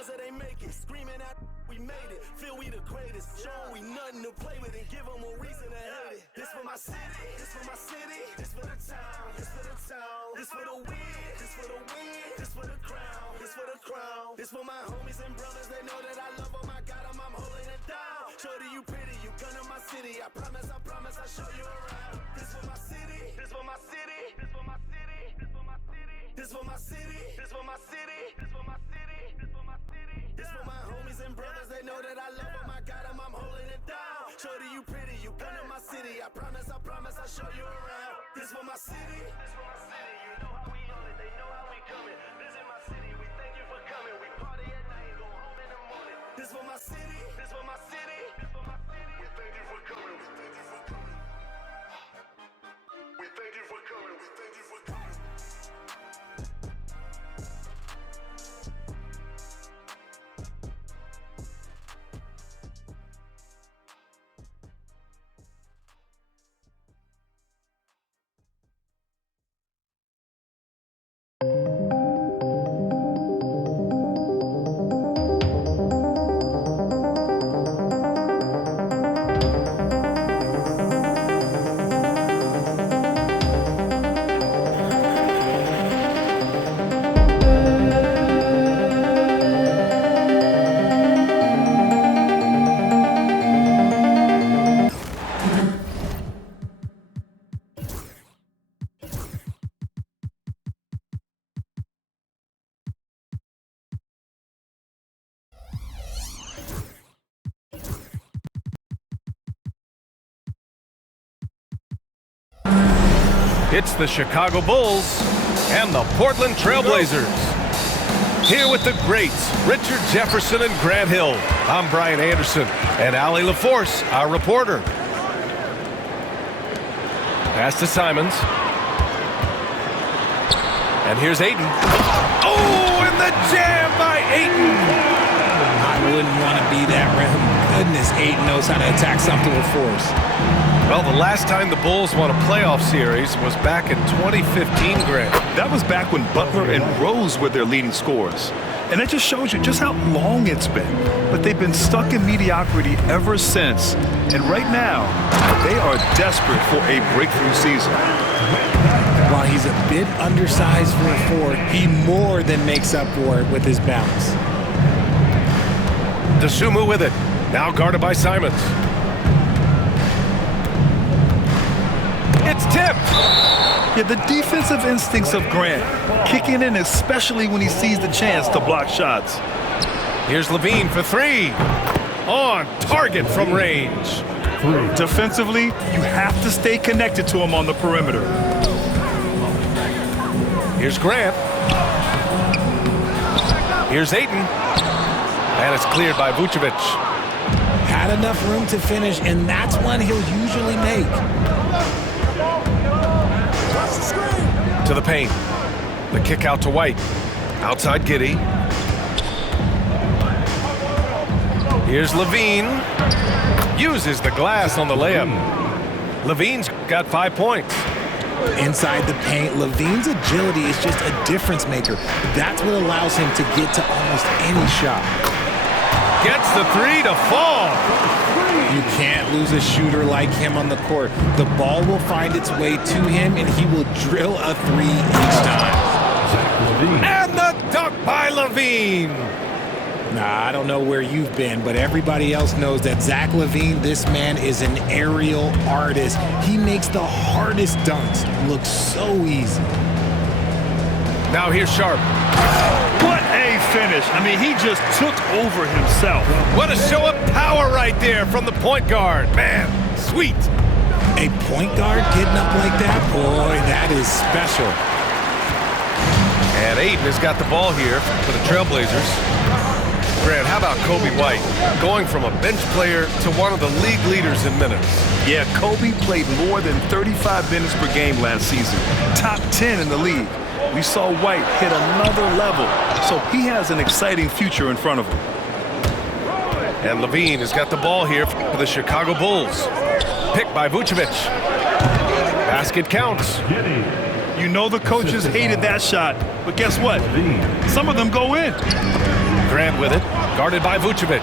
ones that ain't make it. Screaming out, we made it. Feel we the greatest. Show we nothing to play with and give them a reason to hate it. This for my city, this for my city, this for the town, this for the town, this for the win, this for the win, this for the crown, this for the crown. This for my homies and brothers, they know that I love them. I got them, I'm holding it down. Shorty, you pretty, you come to my city. I promise, I'll show you around. This for my city, this for my city, this for my city, this for my city, this for my city, this for my city, this for my city, this for my city. This for my homies and brothers, they know that I love them. I got them, I'm holding it down. Shorty, you pretty, you come to my city. I promise, I'll show you around. This for my city, this for my city. You know how we on it, they know how we coming. This is my city, we thank you for coming. We party at night, go home in the morning. This for my city, this for my city, this for my city. We thank you for coming, we thank you for coming. We thank you for coming, we thank you for coming. It's the Chicago Bulls and the Portland Trailblazers. Here with the greats, Richard Jefferson and Grant Hill. I'm Brian Anderson, and Allie LaForce, our reporter. Pass to Simons. And here's Ayton. Oh, and the jam by Ayton! I wouldn't want to be that rim. Goodness, Ayton knows how to attack something with force. Well, the last time the Bulls won a playoff series was back in 2015, Grant. That was back when Butler and Rose were their leading scorers. And it just shows you just how long it's been. But they've been stuck in mediocrity ever since. And right now, they are desperate for a breakthrough season. While he's a bit undersized for a forward, he more than makes up for it with his bounce. Dosunmu with it. Now guarded by Simons. It's tipped. Yeah, the defensive instincts of Grant kicking in, especially when he sees the chance to block shots. Here's LaVine for three. On target from range. Defensively, you have to stay connected to him on the perimeter. Here's Grant. Here's Ayton. And it's cleared by Vucevic. Had enough room to finish, and that's one he'll usually make. To the paint. The kick out to White. Outside Giddey. Here's LaVine. Uses the glass on the layup. LaVine's got 5 points. Inside the paint, LaVine's agility is just a difference maker. That's what allows him to get to almost any shot. Gets the three to fall. You can't lose a shooter like him on the court. The ball will find its way to him, and he will drill a three each time. And the dunk by LaVine. Nah, I don't know where you've been, but everybody else knows that Zach LaVine, this man is an aerial artist. He makes the hardest dunks look so easy. Now here's Sharp. What a finish. I mean, he just took over himself. What a show of power right there from the point guard. Man, sweet. A point guard getting up like that? Boy, that is special. And Ayton has got the ball here for the Trailblazers. Grant, how about Kobe White going from a bench player to one of the league leaders in minutes? Yeah, Kobe played more than 35 minutes per game last season. Top 10 in the league. We saw White hit another level, so he has an exciting future in front of him. And LaVine has got the ball here for the Chicago Bulls. Picked by Vucevic. Basket counts. You know the coaches hated that shot, but guess what? Some of them go in. Grant with it, guarded by Vucevic.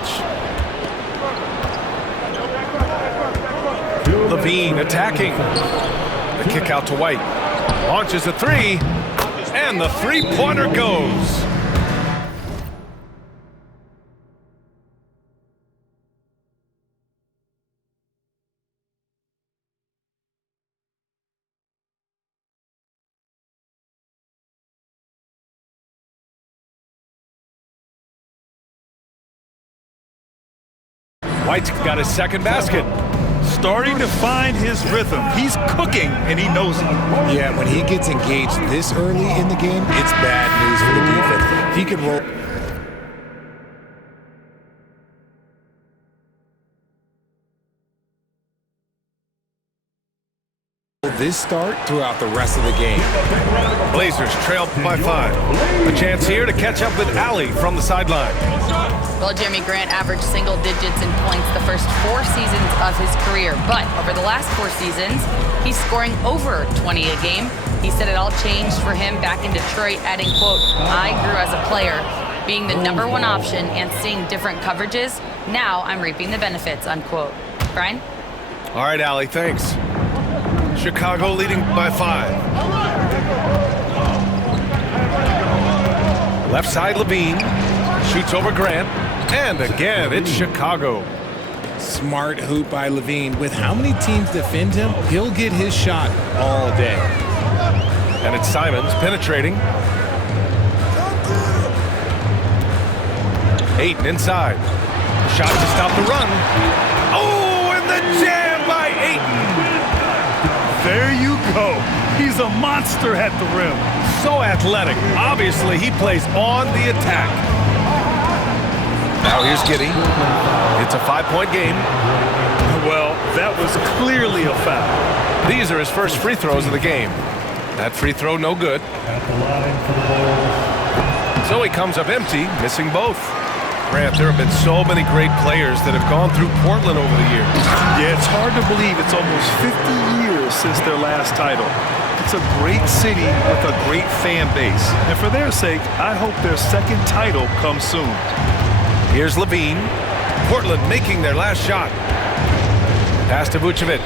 Levine attacking. The kick out to White. Launches a three, and the three-pointer goes. White's got his second basket. Starting to find his rhythm. He's cooking, and he knows it. Yeah, when he gets engaged this early in the game, it's bad news for the defense. He can roll this start throughout the rest of the game. Blazers trail by 5. A chance here to catch up with Allie from the sideline. Well, Jeremy Grant averaged single digits in points the first 4 seasons of his career, but over the last 4 seasons, he's scoring over 20 a game. He said it all changed for him back in Detroit, adding, quote, "I grew as a player, being the #1 option and seeing different coverages. Now I'm reaping the benefits," unquote. Brian? All right, Allie, thanks. Chicago leading by 5. Left side, Levine. Shoots over Grant. And again, it's Chicago. Smart hoop by Levine. With how many teams defend him, he'll get his shot all day. And it's Simons penetrating. Ayton inside. Shot to stop the run. Oh, and the jam by Ayton. There you go. He's a monster at the rim. So athletic. Obviously, he plays on the attack. Now here's Giddey. It's a 5-point game. Well, that was clearly a foul. These are his first free throws of the game. That free throw no good. So he comes up empty, missing both. Grant, there have been so many great players that have gone through Portland over the years. Yeah, it's hard to believe it's almost 50 years since their last title. It's a great city with a great fan base. And for their sake, I hope their second title comes soon. Here's Levine. Portland making their last shot. Pass to Vucevic.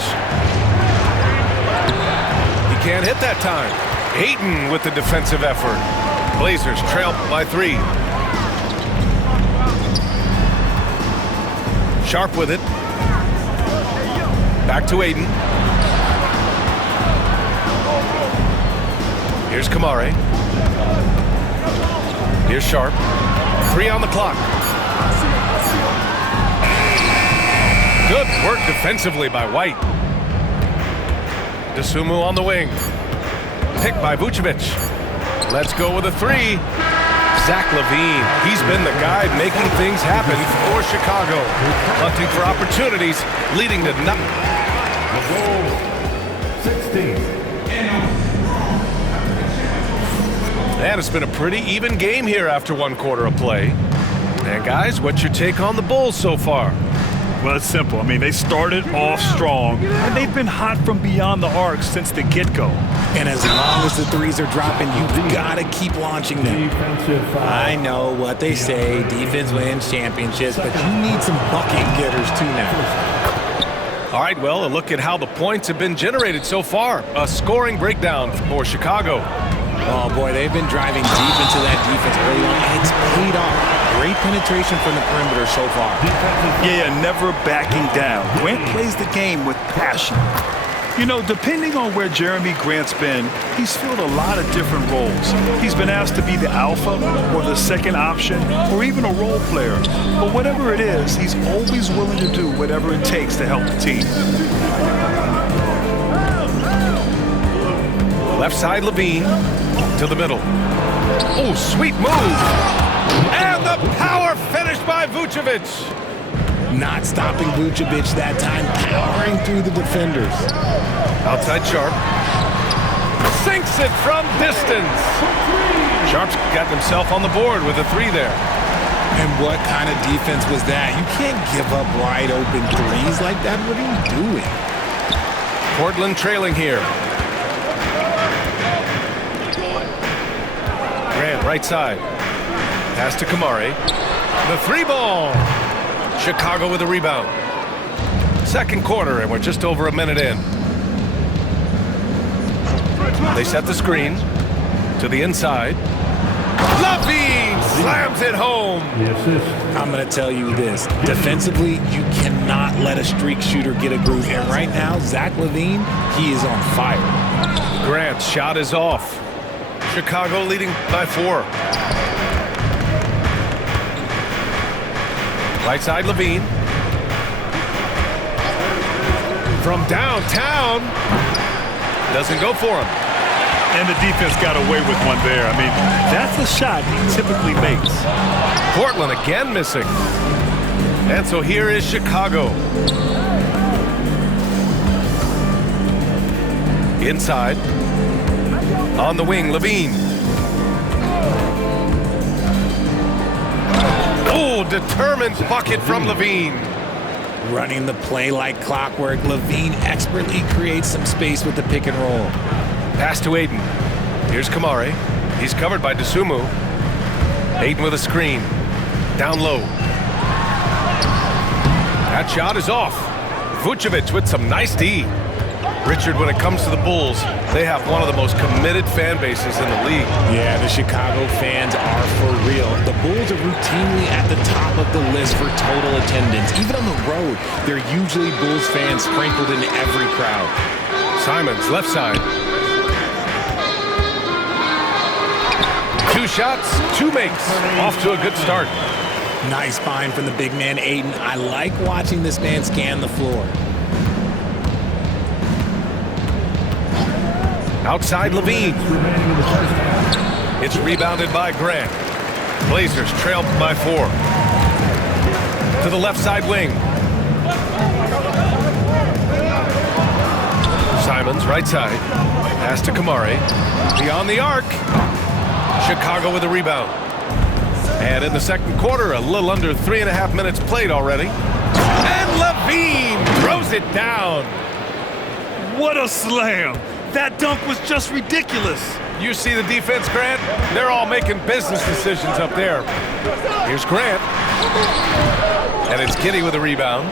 He can't hit that time. Ayton with the defensive effort. Blazers trail by 3. Sharp with it. Back to Ayton. Here's Kamare. Here's Sharp. 3 on the clock. Good work defensively by White. DeSumo on the wing. Picked by Vucevic. Let's go with a 3. Zach LaVine. He's been the guy making things happen for Chicago. Hunting for opportunities, leading to nothing. 16. And it's been a pretty even game here after 1 quarter of play. And guys, what's your take on the Bulls so far? Well, it's simple. I mean, they started off strong, and they've been hot from beyond the arc since the get-go. And as long as the threes are dropping, you've got to keep launching them. I know what they say, defense wins championships, but you need some bucket getters too now. All right, well, a look at how the points have been generated so far. A scoring breakdown for Chicago. Oh, boy, they've been driving deep into that defense early on, and it's paid off. Great penetration from the perimeter so far. Yeah, never backing down. Grant plays the game with passion. You know, depending on where Jeremy Grant's been, he's filled a lot of different roles. He's been asked to be the alpha or the second option or even a role player. But whatever it is, he's always willing to do whatever it takes to help the team. Left side, Levine to the middle. Oh, sweet move. And the power finish by Vucevic. Not stopping Vucevic that time, powering through the defenders. Outside Sharp. Sinks it from distance. Sharp's got himself on the board with a 3 there. And what kind of defense was that? You can't give up wide open threes like that. What are you doing? Portland trailing here. Grant, right side. Pass to Kamare. The three ball. Chicago with a rebound. Second quarter, and we're just over a minute in. They set the screen to the inside. LaVine slams it home. I'm going to tell you this. Defensively, you cannot let a streak shooter get a groove. And right now, Zach LaVine, he is on fire. Grant's shot is off. Chicago leading by 4. Right side, LaVine. From downtown. Doesn't go for him. And the defense got away with one there. I mean, that's a shot he typically makes. Portland again missing. And so here is Chicago. Inside. On the wing, LaVine. Oh, determined bucket from LaVine. Running the play like clockwork, LaVine expertly creates some space with the pick and roll. Pass to Ayton. Here's Kamari. He's covered by Dosunmu. Ayton with a screen. Down low. That shot is off. Vucevic with some nice D. Richard, when it comes to the Bulls, they have one of the most committed fan bases in the league. Yeah, the Chicago fans are for real. The Bulls are routinely at the top of the list for total attendance. Even on the road, they're usually Bulls fans sprinkled in every crowd. Simons, left side. 2 shots, 2 makes. Off to a good start. Nice find from the big man, Ayton. I like watching this man scan the floor. Outside LaVine. It's rebounded by Grant. Blazers trail by 4. To the left side wing. Simons, right side. Pass to Kamari. Beyond the arc. Chicago with a rebound. And in the second quarter, a little under 3.5 minutes played already. And LaVine throws it down. What a slam. That dunk was just ridiculous. You see the defense, Grant? They're all making business decisions up there. Here's Grant. And it's Giddey with a rebound.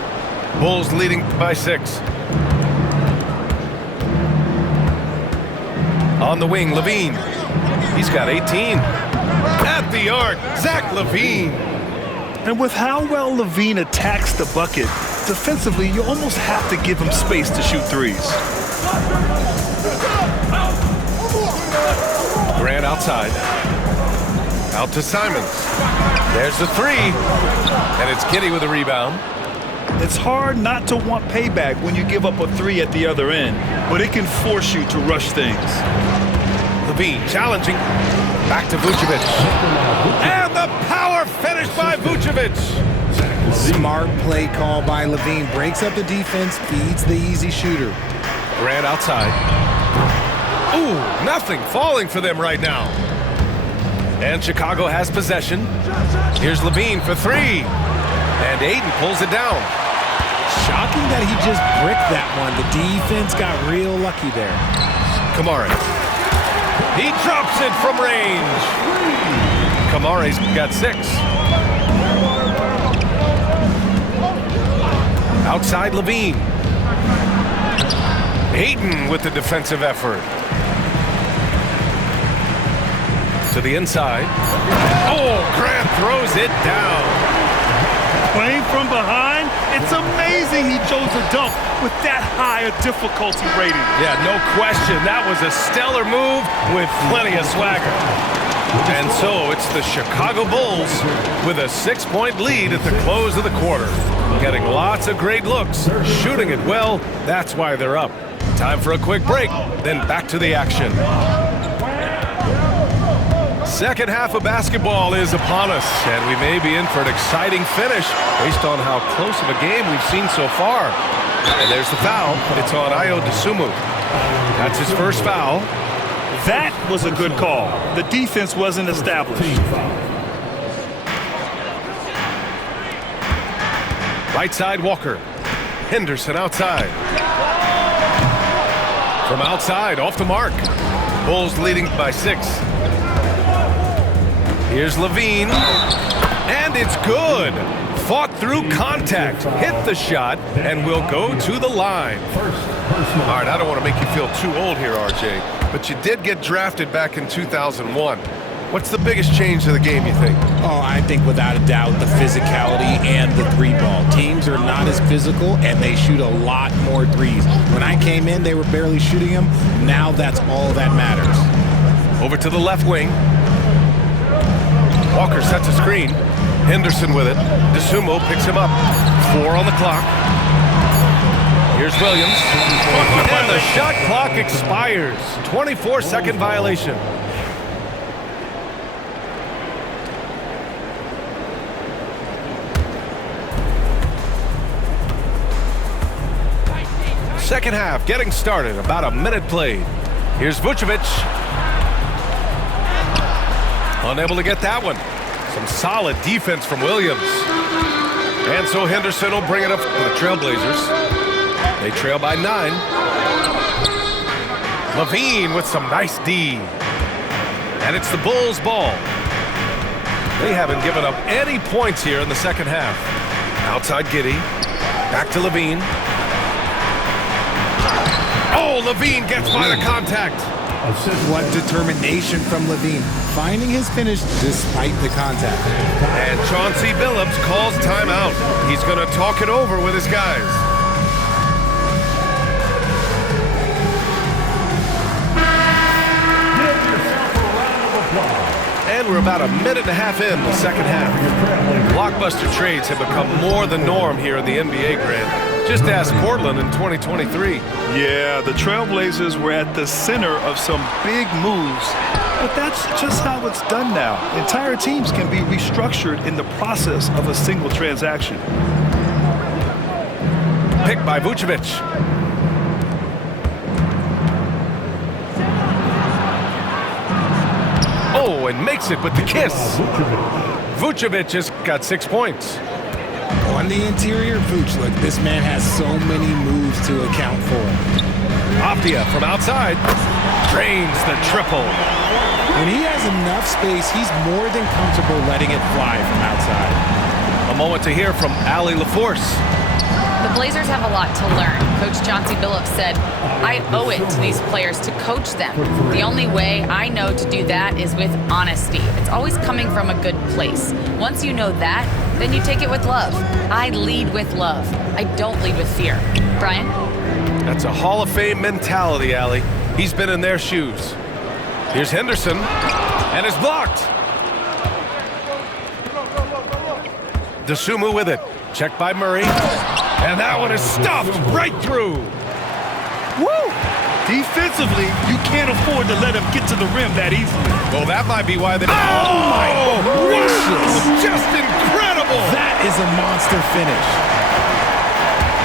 Bulls leading by 6. On the wing, LaVine. He's got 18. At the arc, Zach LaVine. And with how well LaVine attacks the bucket, defensively, you almost have to give him space to shoot threes. Grant outside. Out to Simons. There's the 3. And it's Giddey with a rebound. It's hard not to want payback when you give up a 3 at the other end, but it can force you to rush things. LaVine challenging. Back to Vucevic. And the power finish by Vucevic. Smart play call by LaVine. Breaks up the defense, feeds the easy shooter. Grant outside. Ooh, nothing falling for them right now. And Chicago has possession. Here's LaVine for 3. And Ayton pulls it down. Shocking that he just bricked that one. The defense got real lucky there. Kamari. He drops it from range. Kamari's got 6. Outside LaVine. Ayton with the defensive effort. To the inside. Oh, Grant throws it down. Playing from behind, it's amazing he chose a dunk with that high a difficulty rating. Yeah, no question. That was a stellar move with plenty of swagger. And so it's the Chicago Bulls with a 6-point lead at the close of the quarter. Getting lots of great looks, shooting it well. That's why they're up. Time for a quick break, then back to the action. Second half of basketball is upon us, and we may be in for an exciting finish based on how close of a game we've seen so far. And there's the foul. It's on Ayo Dosunmu. That's his first foul. That was a good call. The defense wasn't established. Right side, Walker. Henderson outside. From outside, off the mark. Bulls leading by 6. Here's LaVine. And it's good. Fought through contact, hit the shot, and will go to the line. All right, I don't want to make you feel too old here, RJ, but you did get drafted back in 2001. What's the biggest change to the game, you think? Oh, I think without a doubt the physicality and the three ball. Teams are not as physical, and they shoot a lot more threes. When I came in, they were barely shooting them. Now that's all that matters. Over to the left wing. Walker sets a screen. Henderson with it. DeSumo picks him up. 4 on the clock. Here's Williams. And the shot clock expires. 24-second violation. Second half getting started. About a minute played. Here's Vucevic. Unable to get that one. Some solid defense from Williams. And so Henderson will bring it up for the Trailblazers. They trail by 9. LaVine with some nice D. And it's the Bulls' ball. They haven't given up any points here in the second half. Outside Giddey. Back to LaVine. Oh, LaVine gets by the contact. What determination from LaVine, finding his finish despite the contact. And Chauncey Billups calls timeout. He's going to talk it over with his guys. And we're about a minute and a half in the second half. Blockbuster trades have become more the norm here in the NBA, Grant. Just ask Portland in 2023. Yeah, the Trailblazers were at the center of some big moves, but that's just how it's done now. Entire teams can be restructured in the process of a single transaction. Picked by Vucevic. Oh, and makes it with the kiss. Vucevic has got 6 points. On the interior, Vooch, look, this man has so many moves to account for. Aptia from outside drains the triple. When he has enough space, he's more than comfortable letting it fly from outside. A moment to hear from Allie LaForce. The Blazers have a lot to learn. Coach Chauncey Billups said, I owe it to these players to coach them. The only way I know to do that is with honesty. It's always coming from a good place. Once you know that, then you take it with love. I lead with love. I don't lead with fear. Brian? That's a Hall of Fame mentality, Allie. He's been in their shoes. Here's Henderson, and it's blocked. DeSumo with it. Checked by Murray. And that one is stuffed right through. Woo! Defensively, you can't afford to let him get to the rim that easily. Well, that might be why they... Oh, my gracious! Just incredible! That is a monster finish.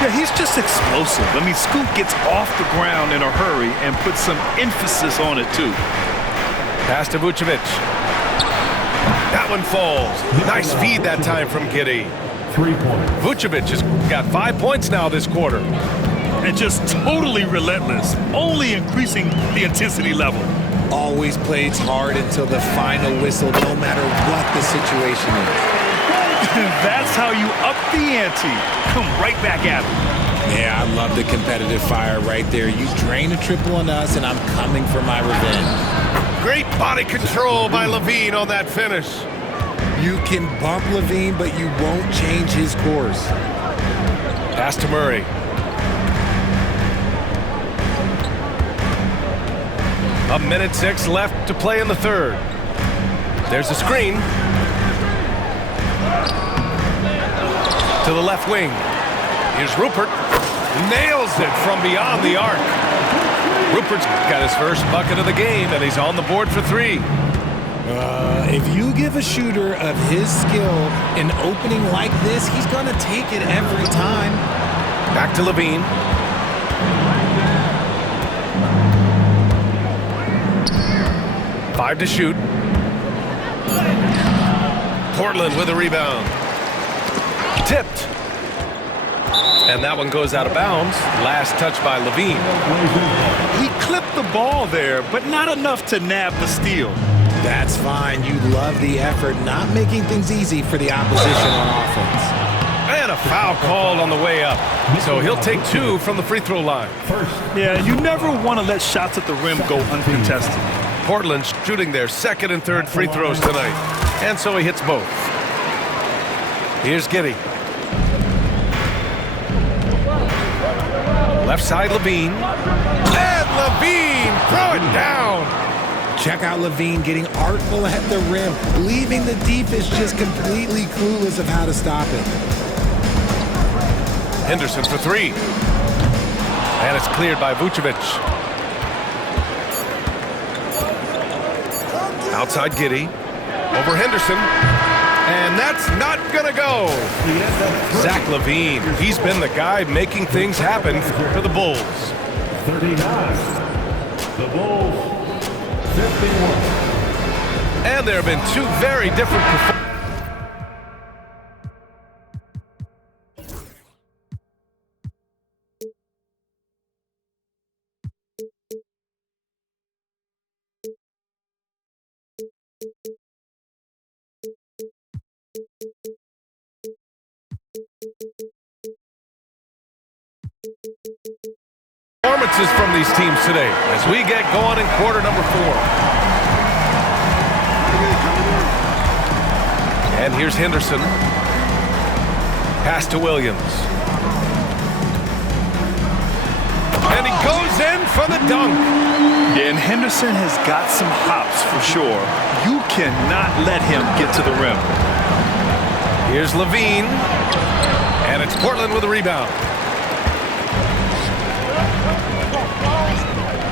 Yeah, he's just explosive. I mean, Scoot gets off the ground in a hurry and puts some emphasis on it, too. Pass to Vucevic. That one falls. Nice feed that time from Giddey. 3 points. Vucevic has got 5 points now this quarter. And just totally relentless, only increasing the intensity level. Always plays hard until the final whistle, no matter what the situation is. That's how you up the ante. Come right back at him. Yeah, I love the competitive fire right there. You drain a triple on us, and I'm coming for my revenge. Great body control by LaVine on that finish. You can bump LaVine, but you won't change his course. Pass to Murray. A minute 6 left to play in the third. There's a screen. To the left wing. Here's Rupert. Nails it from beyond the arc. Rupert's got his first bucket of the game, and he's on the board for 3. If you give a shooter of his skill an opening like this, he's going to take it every time. Back to LaVine. Five to shoot. Portland with a rebound. Tipped. And that one goes out of bounds. Last touch by LaVine. He clipped the ball there, but not enough to nab the steal. That's fine. You love the effort, not making things easy for the opposition on offense. And a foul called on the way up. So he'll take 2 from the free throw line. Yeah, you never want to let shots at the rim go uncontested. Portland shooting their second and third free throws tonight. And so he hits both. Here's Giddey. Left side, Levine. And Levine, throw it down. Check out Levine getting artful at the rim, leaving the defense just completely clueless of how to stop it. Henderson for 3. And it's cleared by Vucevic. Outside Giddey. Over Henderson. And that's not going to go. Zach LaVine, he's been the guy making things happen for the Bulls. 39. The Bulls, 51. And there have been 2 very different performances. Performances from these teams today as we get going in quarter number 4. And here's Henderson. Pass to Williams. And he goes in for the dunk. Yeah, and Henderson has got some hops for sure. You cannot let him get to the rim. Here's Levine. And it's Portland with a rebound.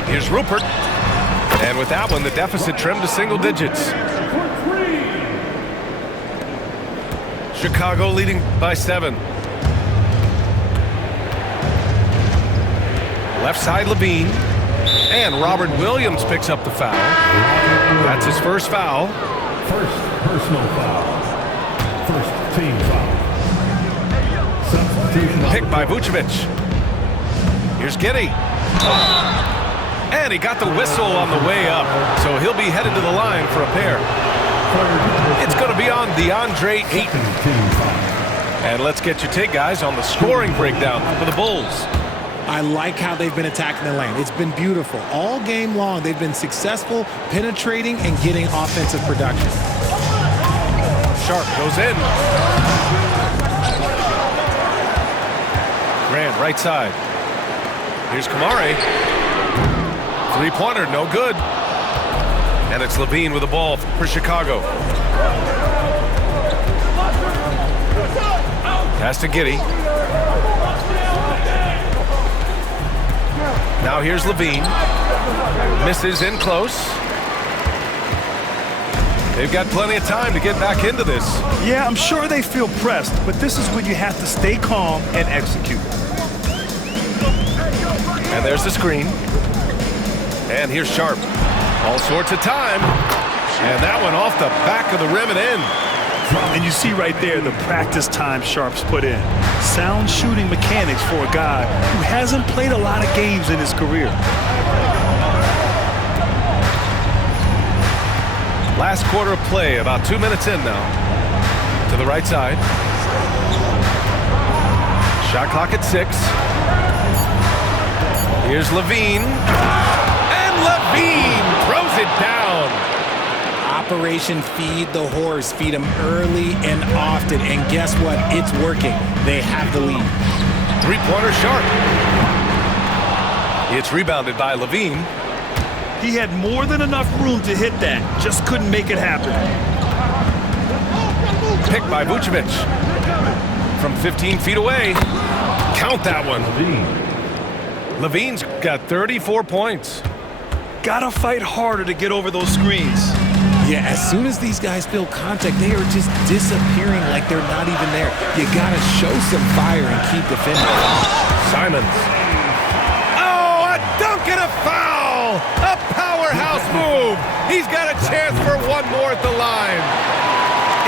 Here's Rupert. And with that one, the deficit trimmed to single digits. Chicago leading by 7. Left side, Levine. And Robert Williams picks up the foul. That's his first foul. First personal foul. First team foul. Substitution. Picked by Vucevic. Here's Giddey. And he got the whistle on the way up, so he'll be headed to the line for a pair. It's going to be on DeAndre Ayton. And let's get your take, guys, on the scoring breakdown for the Bulls. I like how they've been attacking the lane. It's been beautiful. All game long, they've been successful penetrating and getting offensive production. Sharp goes in. Grant, right side. Here's Kamari. Three-pointer, no good. And it's Levine with the ball for Chicago. Pass to Giddey. Now here's Levine. Misses in close. They've got plenty of time to get back into this. Yeah, I'm sure they feel pressed, but this is when you have to stay calm and execute. And there's the screen. And here's Sharp. All sorts of time. And that one off the back of the rim and in. And you see right there the practice time Sharp's put in. Sound shooting mechanics for a guy who hasn't played a lot of games in his career. Last quarter of play, about 2 minutes in now. To the right side. Shot clock at 6. Here's Levine. And Levine throws it down. Operation Feed the Horse. Feed them early and often. And guess what? It's working. They have the lead. Three-pointer Sharp. It's rebounded by Levine. He had more than enough room to hit that. Just couldn't make it happen. Picked by Vucevic. From 15 feet away. Count that one. Levine's got 34 points. Gotta fight harder to get over those screens. Yeah, as soon as these guys feel contact, they are just disappearing like they're not even there. You gotta show some fire and keep defending. Simons. Oh, a dunk and a foul! A powerhouse move! He's got a chance for one more at the line.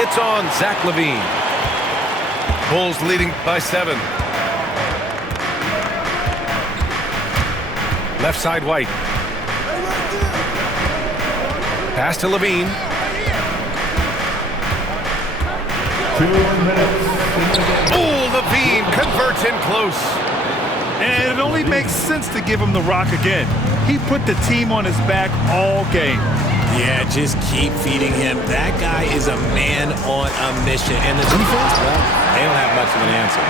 It's on Zach LaVine. Bulls leading by 7. Left side, White. Pass to Levine. 2 minutes. Oh, Levine converts in close. And it only makes sense to give him the rock again. He put the team on his back all game. Yeah, just keep feeding him. That guy is a man on a mission. And the defense, well, they don't have much of an answer.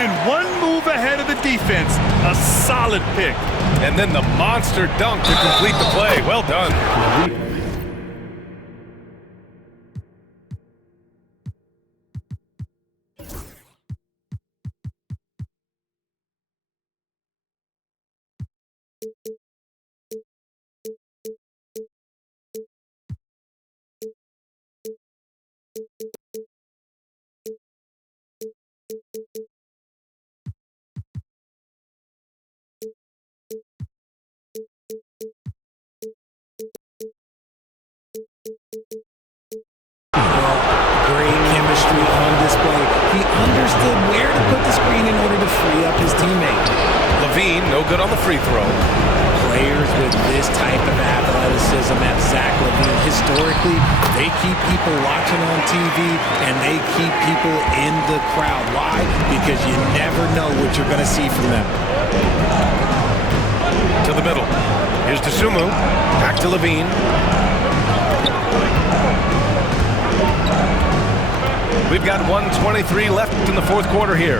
And one move ahead of the defense. A solid pick. And then the monster dunk to complete the play. Well done. Great chemistry on display. He understood where to put the screen in order to free up his teammate. Levine, no good on the free throw. Players with this type of athleticism at Zach LaVine, historically, they keep people watching on TV and they keep people in the crowd. Why? Because you never know what you're going to see from them. To the middle. Here's Dosunmu. Back to Levine. We've got 1:23 left in the fourth quarter here.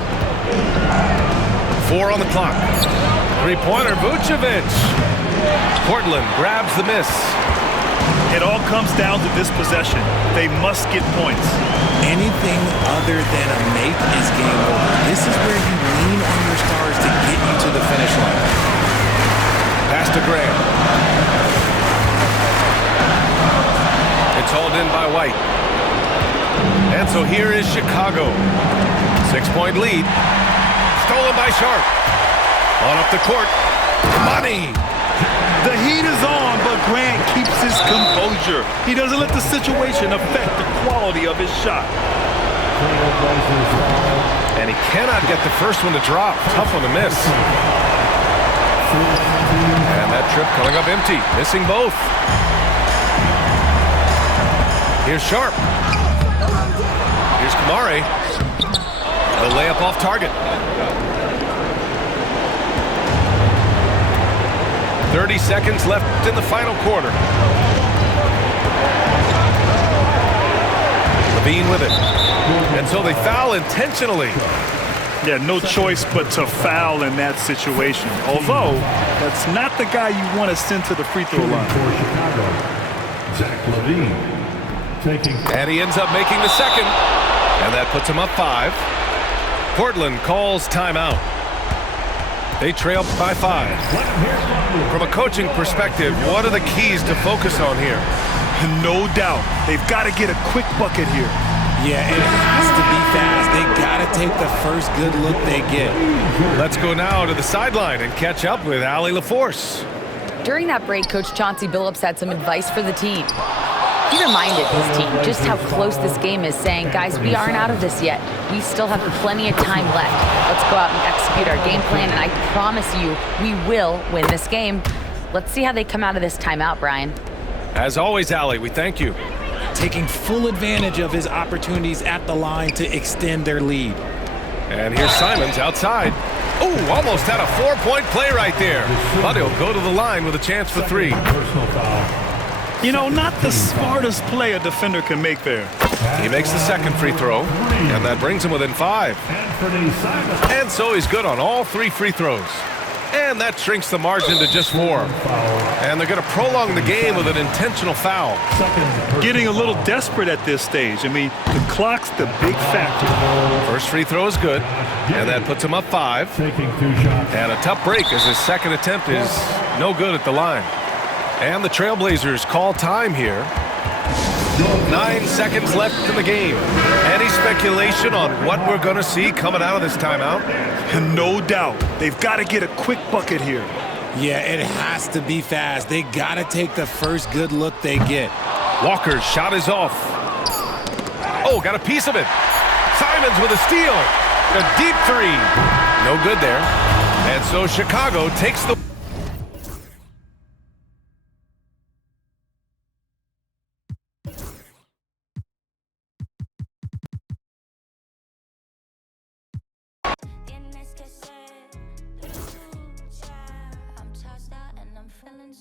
4 on the clock. Three-pointer, Vucevic. Portland grabs the miss. It all comes down to this possession. They must get points. Anything other than a make is game over. This is where you lean on your stars to get you to the finish line. Pass to Graham. It's hauled in by White. And so here is Chicago. 6-point lead. Stolen by Sharp. On up the court. Money. The heat is on, but Grant keeps his composure. He doesn't let the situation affect the quality of his shot. And he cannot get the first one to drop. Tough one to miss. And that trip coming up empty. Missing both. Here's Sharp. Here's Kamari. The layup off target. 30 seconds left in the final quarter. Levine with it. And so they foul intentionally. Yeah, no choice but to foul in that situation. Although, that's not the guy you want to send to the free throw line. For Chicago, Zach LaVine taking. And he ends up making the second. And that puts him up 5. Portland calls timeout. They trail by 5. From a coaching perspective, what are the keys to focus on here? No doubt. They've got to get a quick bucket here. Yeah, it has to be fast. They got to take the first good look they get. Let's go now to the sideline and catch up with Allie LaForce. During that break, Coach Chauncey Billups had some advice for the team. He reminded his team just how close this game is, saying, guys, we aren't out of this yet. We still have plenty of time left. Let's go out and execute our game plan, and I promise you, we will win this game. Let's see how they come out of this timeout, Brian. As always, Allie, we thank you. Taking full advantage of his opportunities at the line to extend their lead. And here's Simons outside. Oh, almost had a 4-point play right there. But he'll go to the line with a chance for 3. Personal foul. You know, not the smartest play a defender can make there. He makes the second free throw, and that brings him within 5. Anthony Simons. And so he's good on all 3 free throws. And that shrinks the margin to just 4. And they're going to prolong the game with an intentional foul. Getting a little desperate at this stage. I mean, the clock's the big factor. First free throw is good, and that puts him up 5. Taking 2 shots. And a tough break as his second attempt is no good at the line. And the Trailblazers call time here. 9 seconds left in the game. Any speculation on what we're going to see coming out of this timeout? No doubt. They've got to get a quick bucket here. Yeah, it has to be fast. They got to take the first good look they get. Walker's shot is off. Oh, got a piece of it. Simons with a steal. A deep 3. No good there. And so Chicago takes the